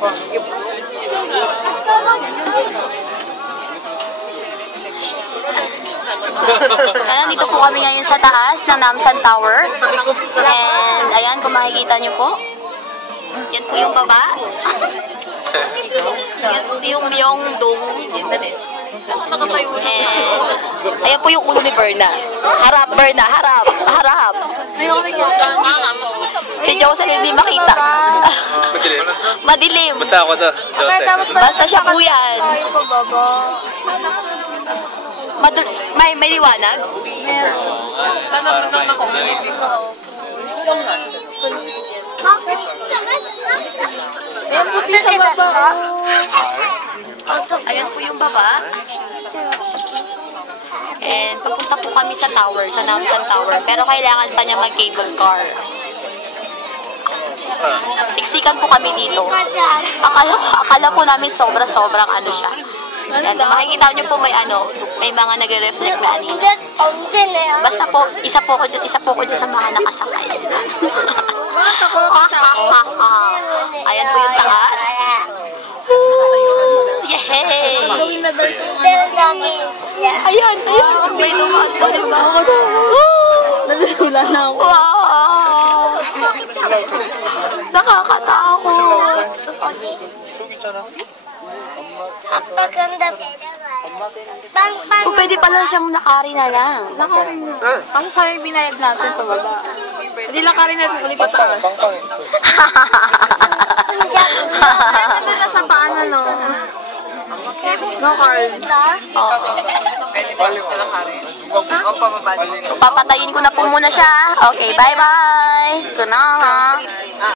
Ayan, dito po kami ngayon sa taas ng Namsan Tower. And ayan, kung makikita nyo po, yan po yung baba. Yan po yung Myeongdong. And ayan po yung ulo ni Berna. Harap, Berna, harap, harap. Si Josel hindi makita. Madilim. Basta ako to, Josel. Basta siya po yan. May liwanag? Meron. Tanong ako. Ayan puti sa baba. Ayan po yung baba. And pupunta po kami sa tower, sa Namsan Tower. Pero kailangan pa niya mag-cable car. Siksikan po kami dito. Akala po namin sobrang ano siya. Yan, makikita nyo po may mga nagre-reflect na anino. Basta po, isa po ko dyan sa mga nakasakay. Ayan po yung taas. Yay! Gawin na dart yung Ayan. May lumaan pa rin ba ako doon? Nadala na ako. Wow! Nakakatakot. So, pwede pala siyang nakari na lang. Lakarin na. Kasi sabi binayad natin sa baba. Hindi lakarin natin ulit pataas. Ito na sa paano, no? No card. So, papatayin ko na po muna siya. Okay, bye-bye. Ito na.